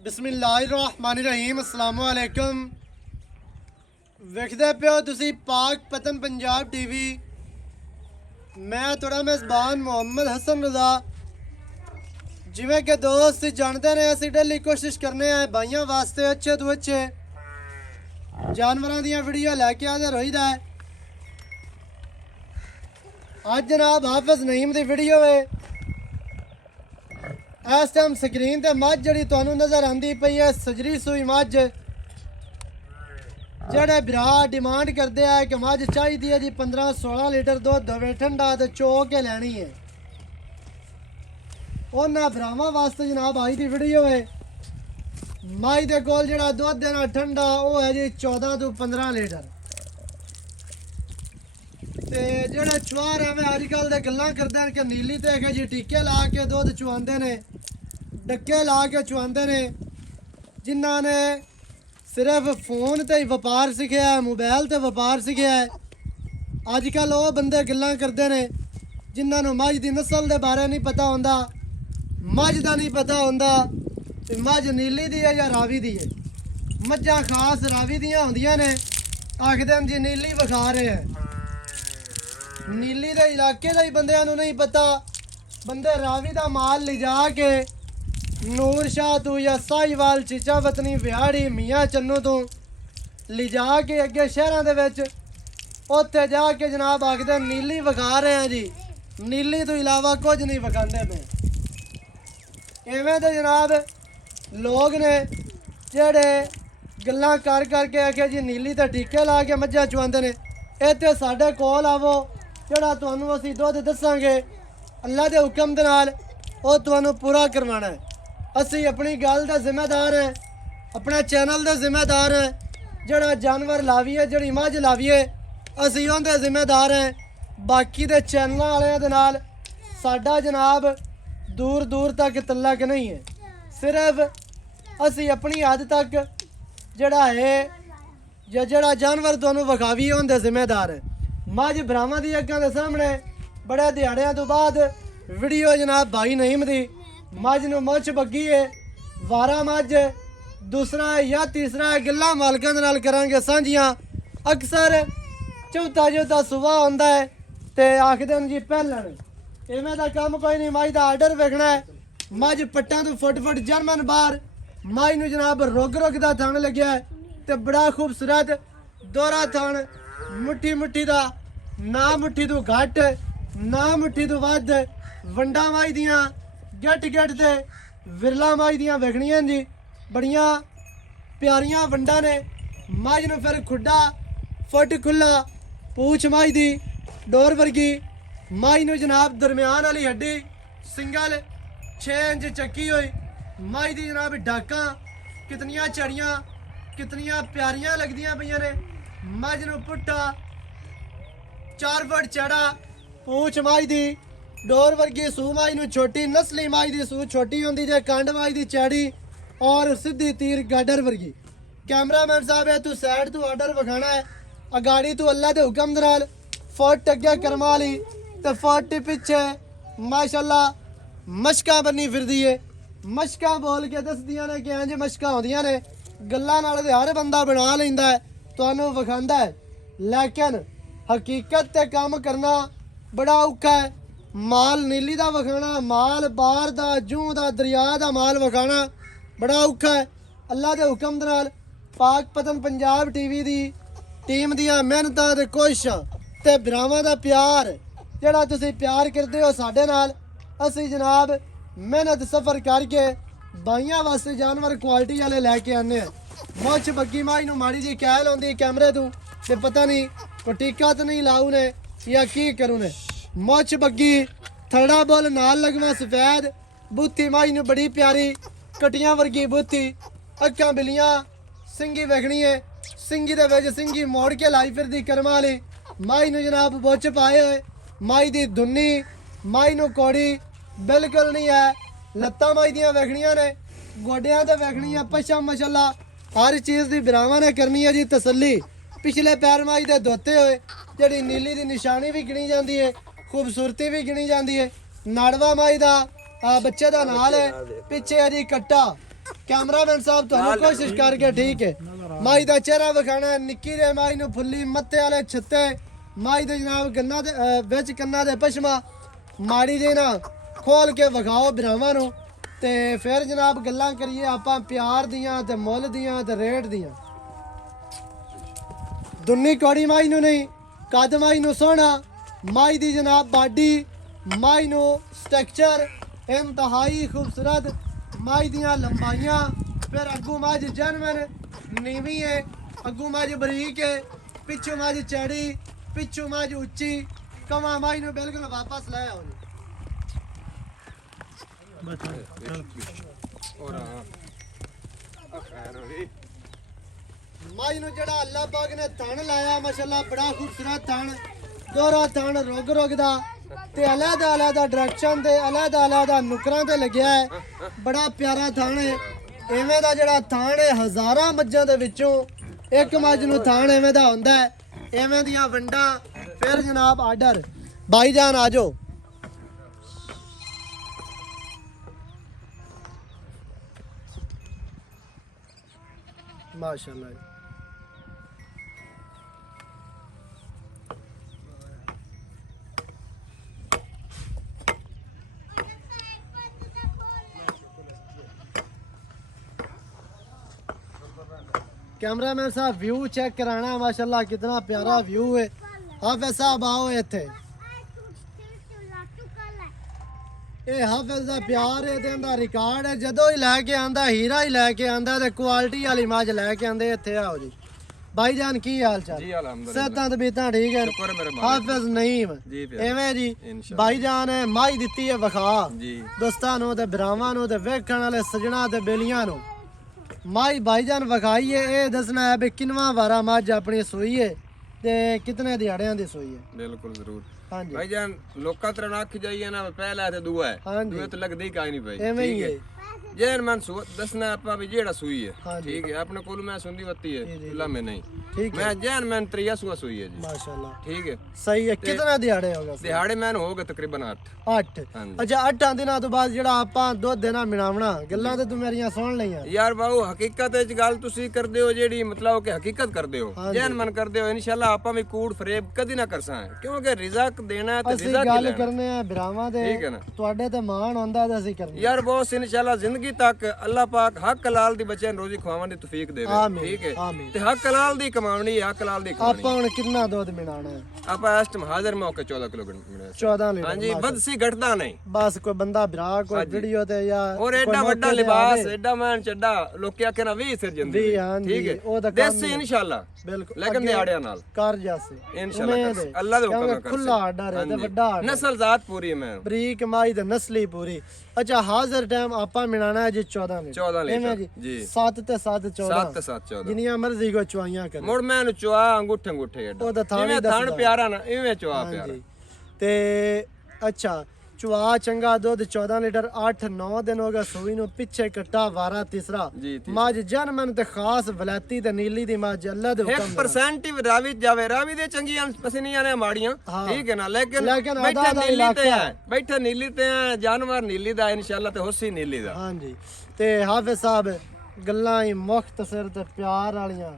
बिस्मिल्लाहिर्रहमानिर्रहीम अस्सलाम वालेकुम। वेखदे पियो तुसी पाक पतन पंजाब टीवी। मैं थोड़ा मेज़बान मोहम्मद हसन रज़ा। जिमें कि दोस्त जानते ने असी डेली कोशिश करने हैं भाइयों वास्ते अच्छे तो अच्छे जानवरों दी वीडियो लैके हाज़र होईदा है। अज जनाब हाफिज़ नईम दी वीडियो है। इस टाइम स्क्रीन ते मझ जी तुहानू नज़र आती पई है सजरी सूई मझ। जेड़े भरा डिमांड करते हैं कि मझ चाहिए जी 15-16 लीटर दुध होवे ठंडा तो चो के लैनी है, उन्होंने भरावां वास्ते जनाब आई दी वीडियो है। मझ दे कोल जेड़ा दुध देना ठंडा वो है जी 14 तो 15 लीटर। ते जेड़े चुआर एवं अजकल दे गल्लां करदे हैं कि नीली ते है जी टीके ला के दुध चुआंदे ने, डक्के ला के चुआंदे ने। जिन्हां ने सिर्फ फोन ते व्यापार सीखिया है, मोबाइल ते व्यापार सीखिया है। अजकल वो बंदे गल्लां करदे ने जिन्हां नूं मझ दी नस्ल दे बारे नहीं पता होंदा, मझ दा नहीं पता होंदा कि मझ नीली दी है या रावी दी है। मझां खास रावी दियां होंदियां ने, आखदे जी नीली विखा रहे हैं। नीली दे इलाके दे बंदियां नूं नहीं पता। बंदे रावी दा माल लिजा के नूर शाह तू या साहिवाल चीचा वतनी विहाड़ी मियाँ चन्नू तू लिजा के अगे शहरों दे विच उत्थे जाके जनाब आखदे नीली विखा रहे हैं जी, नीली तो इलावा कुछ नहीं विखांदे पे। इवें ते जनाब लोग ने जेड़े गल्लां कर करके आखे जी नीली ते टीके ला के मझां चुआंदे ने। इत्थे साडे कोल आवो, जेड़ा तुहानू असीं दुध दसांगे अल्लाह दे हुक्म दे नाल वो तुहानू पूरा करवाना है। असी अपनी गल का जिम्मेदार है, अपने चैनल के जिम्मेदार है। जोड़ा जानवर लावीए जी मझ लावीए असी उनके जिम्मेदार हैं। बाकी दे चैनल वाले दे नाल साडा जनाब दूर दूर तक तल्लक नहीं है। सिर्फ असी अपनी हद तक जड़ा है या जड़ा जानवर तुहानू विखावीए उनके जिम्मेदार है। मझ भरावां दी अग्गां दे सामने बड़े दिहाड़ियां तो बाद वीडियो जनाब भाई नईम दी मझ नूं मुछ बग्गी है, वारा मझ दूसरा या तीसरा गल्लां मालकां दे नाल करांगे सांझियां। अक्सर चौथा चौथा सुबह होंदा है ते आखदे जी पहलन इवें दा काम कोई नहीं। मझ दा आर्डर वेखना है। मझ पट्टां तो फुट जर्मन बाहर मझ नूं जनाब रुग दा थण लग्या है ते बड़ा खूबसूरत दोहरा थण, मुट्ठी मुट्ठी दा, ना मुट्ठी तो घट ना मुट्ठी तो वध। वंडा मझ दियां गट गट ते विरला मझ दियां वेखणियां जी, बड़ियां प्यारियां वंडा ने। मझ नूं फिर खुड्डा फुट खुला, पूछ मझ दी डोर वर्गी। मझ नूं जनाब दरम्यान वाली हड्डी सिंगल 6 इंच चक्की हुई। मझ दी जनाब डाकां कितनियां चढ़ियां कितनियां प्यारियां लगदियां पईयां ने। मझ नूं पुट्ठा 4 फुट चढ़ा, पूछ मझ दी डोर वर्गी, सूह मझ नूं छोटी नस्ली मझ दी सूह छोटी होंदी जे, कंड मझ दी चैड़ी और सीधी तीर गाडर वर्गी। कैमरामैन साहब है तू साइड तू आर्डर विखाना है। अगाड़ी तू अल्लाह दे हुक्म दे नाल फुट अगे करमा ली ते फुट पिछे माशाअल्लाह मशकां बनी फिरदी है। मशकां बोल के दसदियां ने कि इंज मशकां होंदियां ने। गल्लां नाल ते हर बंदा बना लैंदा है, तुहानू विखांदा है, लेकिन हकीकत ते काम करना बड़ा औखा है। माल नीली दा विखाना, माल बाहर दा जूं दा दरिया दा माल विखाना बड़ा औखा है। अल्लाह दे हुक्म दे नाल पाक पतन पंजाब टीवी दी टीम दियां मेहनतां ते कोशिशां ते भरावां दा प्यार जेड़ा तुसीं प्यार करदे हो साडे नाल, असीं जनाब मेहनत सफ़र करके बाइयां वास्ते जानवर क्वालिटी वाले लैके आने हैं। मुछ बग्गी मझ नूं माड़ी जी कैल आउंदी कैमरे तू ते पता नहीं कोई टीका तो नहीं लाऊ ने या की करूँ ने। मुछ बग्गी थड़ा बोल नाल लगवा सफेद बूथी मझ नूं बड़ी प्यारी कटियां वर्गी बूथी, अक्खां बिलियां, सिंगी वेखनी है, सिंगी दे विच सिंगी मोड़ के लाई फिरदी करमां वाली। मझ नूं जनाब बुच पाए होए, मझ दी धुन्नी, मझ नूं कौड़ी बिल्कुल नहीं है। लत्तां मझ दियां वेखनियां ने, गोडियां ते वेखनियां पछा माशाअल्लाह हर चीज़ दी बिरावां ने करनी है जी तसल्ली। पिछले पैर मझ दे धोते हुए जिहड़ी नीली दी निशानी भी गिनी जाती है, खूबसूरती भी गिनी जाती है। नाड़वा मझ दा बच्चे दा नाल है, पिछे है जी कट्टा कैमरामैन साहब ਤੁਹਾਨੂੰ ਕੋਸ਼ਿਸ਼ ਕਰਕੇ ਠੀਕ ਹੈ ਮਾਈ ਦਾ ਚਿਹਰਾ ਵਿਖਾਣਾ ਨਿੱਕੀ ਦੇ ਮਾਈ ਨੂੰ ਫੁੱਲੀ ਮੱਥੇ ਵਾਲੇ ਛੱਤੇ ਮਾਈ ਦੇ ਜਨਾਬ ਗੰਨਾ ਦੇ ਵਿੱਚ ਕੰਨਾਂ ਦੇ ਪਸ਼ਮਾ ਮਾੜੀ ਜੇ ਨਾ ਖੋਲ ਕੇ ਵਿਖਾਓ ਭਰਾਵਾਂ ਨੂੰ ਤੇ ਫਿਰ ਜਨਾਬ ਗੱਲਾਂ ਕਰੀਏ ਆਪਾਂ ਪਿਆਰ ਦੀਆਂ ਤੇ ਮੁੱਲ ਦੀਆਂ ਤੇ ਰੇਟ ਦੀਆਂ ਦੁੰਨੀ ਕੋੜੀ ਮਾਈ ਨੂੰ ਨਹੀਂ ਕੱਦ ਮਾਈ ਨੂੰ ਸੋਹਣਾ ਮਾਈ ਦੀ ਜਨਾਬ ਬਾਡੀ ਮਾਈ ਨੂੰ ਸਟਰਕਚਰ ਇੰਤਹਾਈ ਖੂਬਸੂਰਤ ਮਾਈ ਦੀਆਂ ਲੰਬਾਈਆਂ ਫਿਰ ਅੱਗੂ ਮੱਝ ਜਨਮਨ ਨੀਵੀਂ ਹੈ ਅੱਗੂ ਮੱਝ ਬਰੀਕ ਹੈ ਪਿੱਛੋਂ ਮੱਝ ਚੜੀ ਪਿੱਛੋਂ ਮੱਝ ਉੱਚੀ ਕਮਾ ਮਾਈ ਨੂੰ ਬਿਲਕੁਲ ਵਾਪਸ ਲੈ ਆਓ ਮਾਈ ਨੂੰ ਜਿਹੜਾ ਅੱਲਾਹ ਪਾਕ ਨੇ ਥਣ ਲਾਇਆ ਮਾਸ਼ਾਅੱਲਾ ਬੜਾ ਖੂਬਸੂਰਤ ਥਣ ਦੋਹਰਾ ਥਣ ਰੁਗ ਰੁਗ ਦਾ ਤੇ ਅਲੱਗ-ਅਲੱਗ ਡਾਇਰੈਕਸ਼ਨ ਤੇ ਅਲੱਗ-ਅਲੱਗ ਨੁਕਰਾਂ ਤੇ ਲੱਗਿਆ ਹੈ ਬੜਾ ਪਿਆਰਾ ਥਣ ਹੈ ਐਵੇਂ ਦਾ ਜਿਹੜਾ ਥਣ ਹੈ ਹਜ਼ਾਰਾਂ ਮੱਝਾਂ ਦੇ ਵਿੱਚੋਂ ਇੱਕ ਮੱਝ ਨੂੰ ਥਣ ਐਵੇਂ ਦਾ ਹੁੰਦਾ ਹੈ ਐਵੇਂ ਦੀਆਂ ਵੰਡਾਂ ਫਿਰ ਜਨਾਬ ਆਰਡਰ ਭਾਈ ਜਾਨ ਆ ਜਾਓ ਮਾਸ਼ਾਅੱਲਾ कैमरामैन साहब व्यू चेक कराना है माशाल्लाह कितना प्यारा व्यू है हाफिज साहब आओ इत्थे ਇਹ ਹਾਫਿਜ਼ ਦਾ ਪਿਆਰ ਹੈ ਤੇ ਇਹਦਾ ਰਿਕਾਰਡ ਹੈ ਜਦੋਂ ਹੀ ਲੈ ਕੇ ਆਂਦਾ ਹੀਰਾ ਹੀ ਲੈ ਕੇ ਆਂਦਾ ਤੇ ਕੁਆਲਿਟੀ ਵਾਲੀ ਮੱਝ ਲੈ ਕੇ ਆਂਦੇ ਇੱਥੇ ਆਓ ਜੀ ਭਾਈ ਜਾਨ ਕੀ ਹਾਲ ਚਾਲ ਜੀ ਅਲਹਮਦੁਲਿਲਾ ਸਤਾਂ ਤਬੀਤਾਂ ਠੀਕ ਹੈ ਸ਼ੁਕਰ ਮੇਰੇ ਮਾਲਕ ਹਾਫਿਜ਼ ਨਈਮ ਜੀ ਐਵੇਂ ਜੀ ਭਾਈ ਜਾਨ ਹੈ ਮਾਈ ਦਿੱਤੀ ਹੈ ਵਿਖਾ ਜੀ ਦੋਸਤਾਂ ਨੂੰ ਤੇ ਭਰਾਵਾਂ ਨੂੰ ਤੇ ਵੇਖਣ ਵਾਲੇ ਸਜਣਾ ਤੇ ਬੇਲੀਆਂ ਨੂੰ ਮਾਈ ਭਾਈਜਾਨ ਵਿਖਾਈਏ ਇਹ ਦੱਸਣਾ ਹੈ ਵੀ ਕਿੰਨਵਾਂ ਵਾਰਾ ਮੱਝ ਆਪਣੀ ਸੂਈ ਹੈ ਤੇ ਕਿਤਨੇ ਦਿਹਾੜਿਆਂ ਦੀ ਸੂਈ ਹੈ ਬਿਲਕੁਲ ਜ਼ਰੂਰ ਹਾਂਜੀ ਭਾਈਜਾਨ ਲੋਕਾਂ ਤਰ੍ਹਾਂ ਆਖ ਜਾਈਏ ਨਾ ਪਹਿਲਾ ਤੇ ਦੂਆ ਹੈ ਦੂਏ ਤੇ ਲੱਗਦੀ ਕਾਈ ਨਹੀਂ ਭਾਈ ਐਵੇਂ ਹੀ ਹੈ ਜੇਨ ਮਨ ਦੱਸਣਾ ਆਪਾਂ ਵੀ ਜਿਹੜਾ ਸੂਈ ਹੈ ਠੀਕ ਹੈ ਆਪਣੇ ਕੋਲ ਮੈਂ ਸੁੰਦੀ ਵੱਤੀ ਹੈ ਲਾਮੇ ਨਹੀਂ ठीक है मैं जैन मैन त्रिया सुआ सुई है जी माशाल्लाह ठीक है सही है कितना दिहाड़े होगा दिहाड़े मैन हो गए तकरीबन 8 8 अच्छा 8 ਦਿਨਾਂ ਤੋਂ ਬਾਅਦ ਜਿਹੜਾ ਆਪਾਂ ਦੁੱਧ ਦੇਣਾ ਮਿਲਾਵਣਾ ਗੱਲਾਂ ਤੇ ਤੂੰ ਮੇਰੀਆਂ ਸੁਣ ਲਈਆਂ ਯਾਰ ਬਾਬੂ ਹਕੀਕਤ ਵਿੱਚ ਗੱਲ ਤੁਸੀਂ ਕਰਦੇ ਹੋ ਜਿਹੜੀ ਮਤਲਬ ਕਿ ਹਕੀਕਤ ਕਰਦੇ ਹੋ ਜੈਨ ਮਨ ਕਰਦੇ ਹੋ ਇਨਸ਼ਾਅੱਲਾ ਆਪਾਂ ਵੀ ਕੂੜ ਫਰੇਬ ਕਦੀ ਨਾ ਕਰਸਾਂ ਕਿਉਂਕਿ ਰਿਜ਼ਕ ਦੇਣਾ ਹੈ ਤੇ ਅਸੀਂ ਰਿਜ਼ਕ ਗੱਲ ਕਰਨੇ ਆ ਭਰਾਵਾਂ ਦੇ ਠੀਕ ਹੈ ਨਾ ਤੁਹਾਡੇ ਤੇ ਮਾਣ ਹੁੰਦਾ ਤੇ ਅਸੀਂ ਕਰਨੇ ਯਾਰ ਬਹੁਤ ਇਨਸ਼ਾਅੱਲਾ ਜ਼ਿੰਦਗੀ ਤੱਕ ਅੱਲਾਹ ਪਾਕ ਹੱਕ ਹਲਾਲ ਦੀ ਬੱਚਿਆਂ ਨੂੰ ਰੋਜ਼ੀ ਖਵਾਉਣ ਦੀ ਤੌਫੀਕ ਦੇਵੇ ਠੀਕ ਹੈ ਤੇ ਹੱਕ ਹਲਾਲ ਦੀ ਕਮਾਉਣੀ ਹੱਕ ਹਲਾਲ ਦੀ ਕਮਾਉਣੀ ਆਪਾਂ ਹੁਣ ਕਿੰਨਾ ਦੁੱਧ ਮਿਲਾਣਾ ਹੈ ਆਪਾਂ ਇਸ ਟਾਈਮ ਹਾਜ਼ਰ ਮੌਕੇ 14 ਕਿਲੋ ਮਿਲਿਆ 14 ਲੀਟਰ ਹਾਂਜੀ ਬਦਸੀ ਘਟਦਾ ਨਹੀਂ ਬਸ ਕੋਈ ਬੰਦਾ ਭਰਾ ਕੋਈ ਵੀਡੀਓ ਤੇ ਜਾਂ ਔਰ ਐਡਾ ਵੱਡਾ ਲਿਬਾਸ ਐਡਾ ਮੈਨ ਚੱਡਾ ਲੋਕੀ ਆਖੇ ਨਾ 20 ਸਿਰ ਜਿੰਦੇ ਠੀਕ ਹੈ ਉਹ ਤਾਂ ਦੇਸੀ ਇਨਸ਼ਾਅੱਲਾ ਬਿਲਕੁਲ ਲੇਕਿਨ ਦਿਹਾੜਿਆਂ ਨਾਲ ਕਰ ਜਾਸੇ ਇਨਸ਼ਾਅੱਲਾ ਅੱਲਾਹ ਦੇ ਹੁਕਮ ਨਾਲ ਕਰ ਖੁੱਲਾ ਆਰਡਰ ਹੈ ਤੇ ਵੱਡਾ ਨਸਲ ਜ਼ਾਤ ਪੂਰੀ ਮੈਂ ਬਰੀਕ ਮਾਈ ਤੇ ਨਸਲੀ ਪੂਰੀ ਅੱਛਾ ਹਾਜ਼ਰ ਟਾਈਮ ਆਪਾਂ ਮਿਲਾਣਾ ਹੈ ਜੀ 14 ਲੀਟਰ 14 ਲੀਟਰ ਜੀ 7 ਤੇ 7 14 7 ਤੇ 7 14 ਜਿੰਨੀਆਂ ਮਰਜ਼ੀ ਕੋ ਚੁਆਈਆਂ ਕਰ ਮੁੜ ਮੈਂ ਨੂੰ ਚੁਆ ਅੰਗੂਠੇ ਅੰਗੂਠੇ ਐਡਾ ਉਹ ਤਾਂ ਥਾਣੀ ਥਣ ਪਿਆਰਾ ਨਾ ਇਵੇਂ ਚੁਆ ਪਿਆਰਾ ਤੇ ਅੱਛਾ ਚੁਆ ਚੰਗਾ ਦੁੱਧ 14 ਲੀਟਰ 8-9 ਦਿਨ ਹੋ ਗਏ ਸੂਈ ਨੂੰ ਪਿੱਛੇ ਕੱਟਾ ਵਾਰਾ ਤੀਸਰਾ ਮੱਝ ਜਨਮਨ ਤੇ ਖਾਸ ਵਲੈਤੀ ਤੇ ਨੀਲੀ ਦੀ ਮੱਝ ਅੱਲਾ ਦੇ ਹੁਕਮ 1% ਹੀ ਰਾਵੀ ਜਾਵੇ ਰਾਵੀ ਦੇ ਚੰਗੀਆਂ ਪਸਨੀਆਂ ਨੇ ਮਾੜੀਆਂ ਠੀਕ ਹੈ ਨਾ ਲੇਕਿਨ ਬੈਠੇ ਨੀਲੀ ਤੇ ਹੈ ਬੈਠੇ ਨੀਲੀ ਤੇ ਹੈ ਜਾਨਵਰ ਨੀਲੀ ਦਾ ਇਨਸ਼ਾਅੱਲਾ ਤੇ ਹੋਸੀ ਨੀਲੀ ਦਾ ਹਾਂਜੀ ਤੇ ਹਾਫਿਜ਼ ਸਾਹਿਬ ਗੱਲਾਂ ਹੀ ਮੁਖਤਸਰ ਤੇ ਪਿਆਰ ਵਾਲੀਆਂ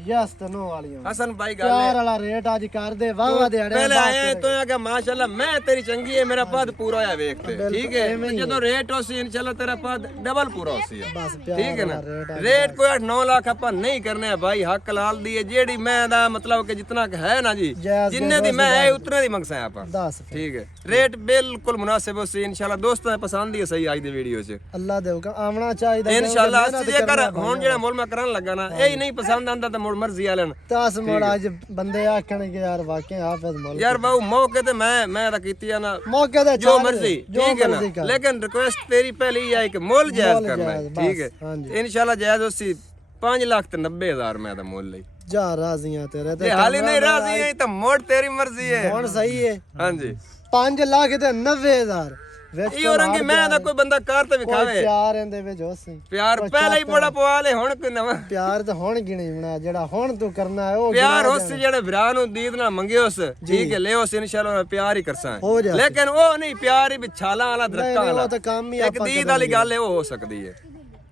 ਯਸ ਤੇ ਨੋ ਵਾਲੀਆਂ ਹਸਨ ਭਾਈ ਗੱਲ ਪਿਆਰ ਵਾਲਾ ਰੇਟ ਅੱਜ ਕਰਦੇ ਵਾਵਾ ਦਿਹਾੜੇ ਪਹਿਲੇ ਆਏ तो कि माशाल्लाह मैं तेरी चंगी है मेरा पद पूरा होया वेखते ठीक है तो ਜਦੋਂ ਰੇਟ ਹੋਸੀ ਇਨਸ਼ਾਅੱਲਾ ਤੇਰਾ ਪਦ ਡਬਲ ਪੂਰਾ ਹੋਸੀ ਬਸ ਠੀਕ ਹੈ ਨਾ ਰੇਟ ਕੋਈ 8-9 ਲੱਖ ਆਪਾਂ ਨਹੀਂ ਕਰਨੇ ਆ ਭਾਈ ਹੱਕ ਲਾਲ ਦੀ ਹੈ ਜਿਹੜੀ ਮੈਂ ਦਾ ਮਤਲਬ ਕਿ ਜਿੰਨਾ ਹੈ ਨਾ ਜੀ ਜਿੰਨੇ ਦੀ ਮੈਂ ਹੈ ਉਤਨੇ ਦੀ ਮੰਗਸਾਂ ਆਪਾਂ ਦੱਸ ਠੀਕ ਹੈ ਰੇਟ ਬਿਲਕੁਲ ਮੁਨਾਸਿਬ ਹੋਸੀ ਇਨਸ਼ਾਅੱਲਾ ਦੋਸਤਾਂ ਨੂੰ ਪਸੰਦ ਹੀ ਸਹੀ ਅੱਜ ਦੀ ਵੀਡੀਓ 'ਚ ਅੱਲਾ ਦੇ ਹੁਕਮ ਆਵਣਾ ਚਾਹੀਦਾ ਇਨਸ਼ਾਅੱਲਾ ਜੇਕਰ ਹੁਣ ਜਿਹੜਾ ਮੁੱਲ ਮੈਂ ਕਰਨ ਲੱਗਾ ਨਾ ਇਹ ਹੀ ਨਹੀਂ ਪਸੰਦ ਆਂਦਾ ਤਾਂ ਮੁੜ ਮਰਜ਼ੀ ਵਾਲਿਆਂ ਨੂੰ ਤਾਸ ਮੁੜ ਅੱਜ ਬੰਦੇ ਆਖਣਗੇ ਯਾਰ ਵਾਕਿਆ ਹਾਫਿਜ਼ ਮੁੱਲ ਯਾਰ ਬਾਊ ਮੌਕੇ ਤੇ ਮੈਂ ਤਾਂ ਕੀਤੀ ਆ ਨਾ ਮੌਕੇ ਤੇ ਜੋ ਮਰਜ਼ੀ ਠੀਕ ਹੈ ਨਾ ਲੇਕਿਨ ਰਿਕੁਐਸਟ ਤੇਰੀ ਪਹਿਲੀ ਹੈ ਕਿ ਮੁੱਲ ਜਾਇਜ਼ ਕਰਨਾ ਹੈ ਠੀਕ ਹੈ ਇਨਸ਼ਾਅੱਲਾ ਜਾਇਜ਼ ਹੋਸੀ 5,90,000 ਮੈਂ ਤਾਂ ਮੁੱਲ ਲਈ ਜਾ ਰਾਜ਼ੀਆਂ ਤੇਰੇ ਤੇ ਹਾਲੇ ਨਹੀਂ ਰਾਜ਼ੀ ਹੈ ਤਾਂ ਮੋੜ ਤੇਰੀ ਮਰਜ਼ੀ ਹੈ ਹੁਣ ਸਹੀ ਹੈ ਹਾਂਜੀ 5 ਲੱਖ ਤੇ 90,000 ਇਹ ਹੋਰੰਗੀ ਮੈਂ ਤਾਂ ਕੋਈ ਬੰਦਾ ਕਾਰ ਤੇ ਵਿਖਾਵੇ ਪਿਆਰ ਇਹਦੇ ਵਿੱਚ ਹੋਸੀ ਪਿਆਰ ਪਹਿਲਾਂ ਹੀ ਬੜਾ ਪਵਾ ਲੈ ਹੁਣ ਕੋਈ ਨਵਾਂ ਪਿਆਰ ਤਾਂ ਹੁਣ ਗਿਣੀ ਬਣਾ ਜਿਹੜਾ ਹੁਣ ਤੂੰ ਕਰਨਾ ਹੈ ਉਹ ਪਿਆਰ ਉਸ ਜਿਹੜੇ ਭਰਾ ਨੂੰ ਦੀਦ ਨਾਲ ਮੰਗਿਓਸ ਠੀਕ ਹੈ ਲਿਓਸ ਇਨਸ਼ਾਅੱਲਾ ਪਿਆਰ ਹੀ ਕਰਸਾਂ ਲੇਕਿਨ ਉਹ ਨਹੀਂ ਪਿਆਰ ਹੀ ਵਿਛਾਲਾਂ ਵਾਲਾ ਦਰਖਤਾਂ ਵਾਲਾ ਉਹ ਤਾਂ ਕੰਮ ਹੀ ਇੱਕ ਦੀਦ ਵਾਲੀ ਗੱਲ ਹੈ ਉਹ ਹੋ ਸਕਦੀ ਹੈ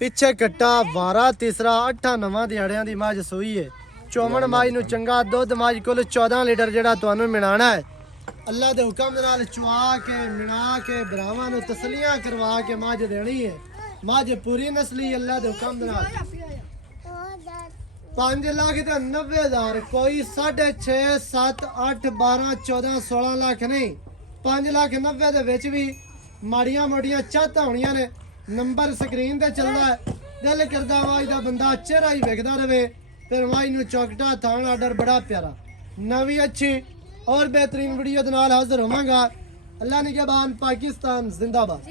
ਪਿੱਛੇ ਕੱਟਾ ਵਾਰਾ ਤੀਸਰਾ 8-9 ਦਿਹਾੜਿਆਂ ਦੀ ਮੱਝ ਸੂਈ ਹੈ। ਚੋਮਣ ਮੱਝ ਨੂੰ ਚੰਗਾ ਦੁੱਧ ਮੱਝ ਕੋਲ 14 ਲੀਟਰ ਜਿਹੜਾ ਤੁਹਾਨੂੰ ਮਿਲਾਣਾ ਹੈ। ਅੱਲਾ ਦੇ ਹੁਕਮ ਦੇ ਨਾਲ ਚੁਆ ਕੇ ਮਿਣਾ ਕੇ ਭਰਾਵਾਂ ਨੂੰ ਤਸਲੀਆਂ ਕਰਵਾ ਕੇ ਮੱਝ ਦੇਣੀ ਹੈ। ਮੱਝ ਪੂਰੀ ਨਸਲੀ ਅੱਲਾ ਦੇ ਹੁਕਮ ਦੇ ਨਾਲ 5,90,000 ਕੋਈ 6.5 7 8 12 14 16 ਲੱਖ ਨਹੀਂ 5,90,000 ਦੇ ਵਿੱਚ ਵੀ ਮਾੜੀਆਂ ਮੋੜੀਆਂ ਚਾਹਤਾਂ ਹੋਣੀਆਂ ਨੇ। ਨੰਬਰ ਸਕਰੀਨ ਤੇ ਚੱਲਦਾ ਹੈ। ਦਿਲ ਕਰਦਾ ਵਾਜ ਦਾ ਬੰਦਾ ਚਿਹਰਾ ਹੀ ਵੇਖਦਾ ਰਵੇ। ਫਿਰ ਵਾਜ ਨੂੰ ਚੌਕਟਾ ਥਾਣ ਆਰਡਰ ਬੜਾ ਪਿਆਰਾ ਨਵੀਂ ਅੱਛੀ और बेहतरीन वीडियो के नाल हाजिर होवांगा। अल्लाह निगहबान पाकिस्तान जिंदाबाद।